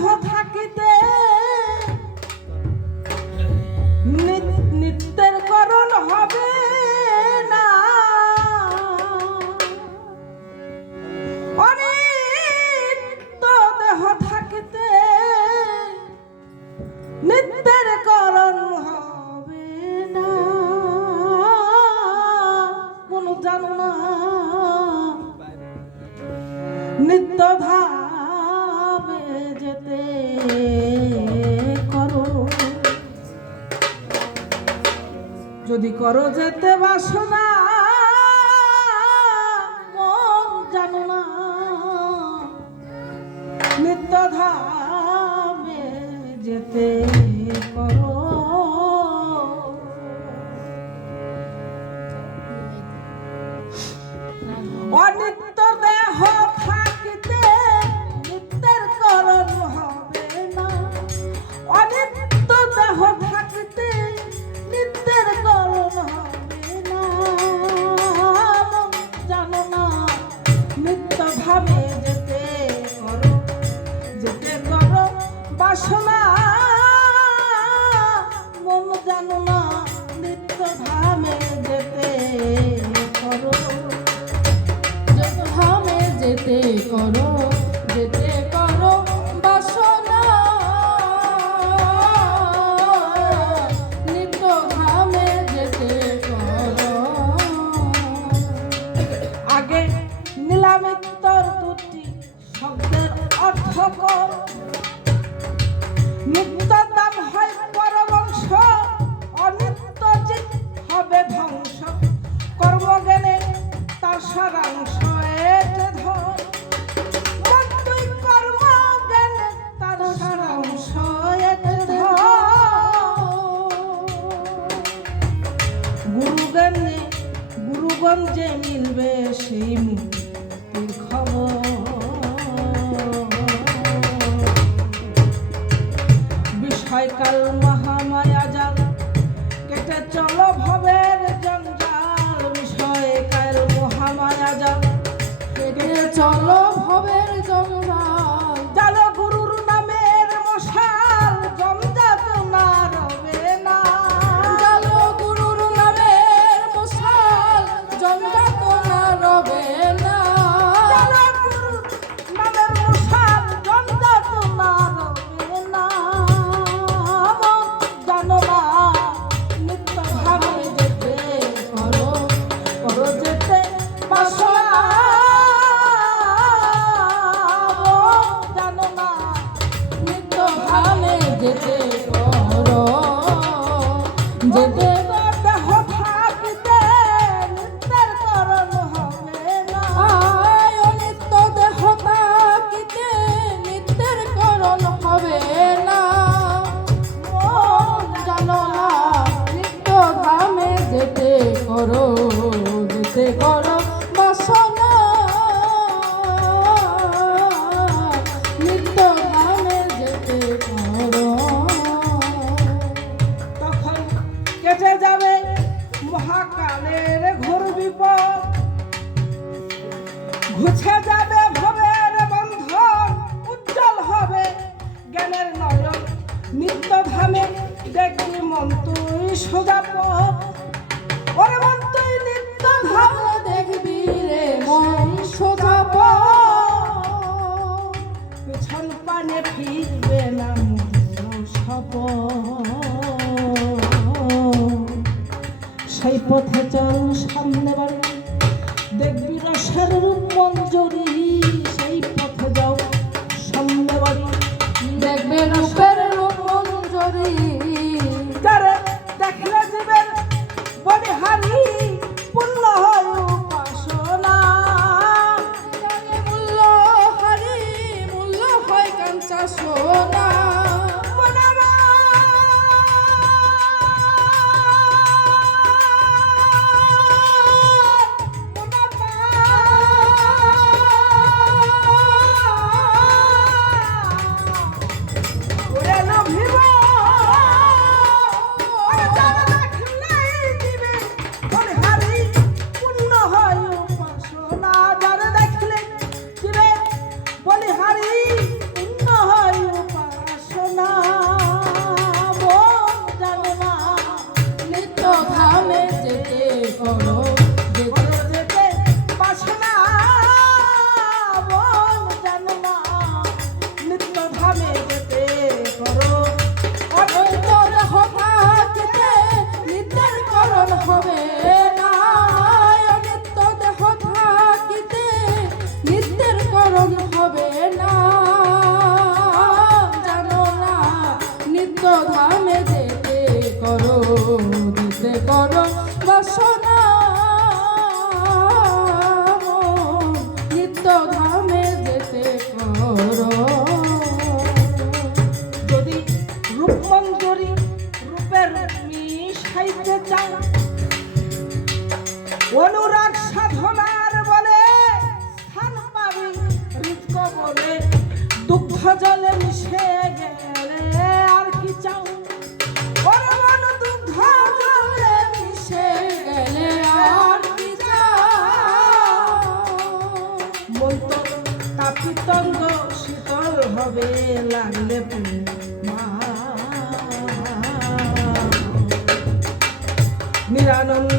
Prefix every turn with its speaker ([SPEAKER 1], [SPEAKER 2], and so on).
[SPEAKER 1] দেহ থাকিতে। নিত্যের করণ হবে করো যেতে বাসনা মন জানো না। নিত্য ধামে যেতে করো। অনিত্য বাসনা মম জানো না নিত্য ধামে যেতে করো।
[SPEAKER 2] ধামে যেতে করো
[SPEAKER 1] হয় কাল মহামায়া জাল, কেটে চলো ভবের জঞ্জাল, বিষয় কাল মহামায়া জাল,
[SPEAKER 2] কেটে চলো ভবের জঞ্জাল।
[SPEAKER 1] দেখবি মন তুই সোজা পথ। মন তুই নিত্য ধাম
[SPEAKER 2] দেখবি রে মন সোজা পথ।
[SPEAKER 1] পিছন পানে ফিরবে না সেই পথে চল সামনে বাড়ি। দেখবি রসের রূপ মঞ্জুরি করো, দিতে করো
[SPEAKER 2] বাসনা। নিত্য ধামে যেতে করো।
[SPEAKER 1] যদি রূপমঞ্জরি রূপের মিশাইতে চাও অনুরাগ সাধনার বলে স্থান পাবি হৃদক বলে দুঃখ জলে মিশে হবে লাগলে মা। নিরানন্দ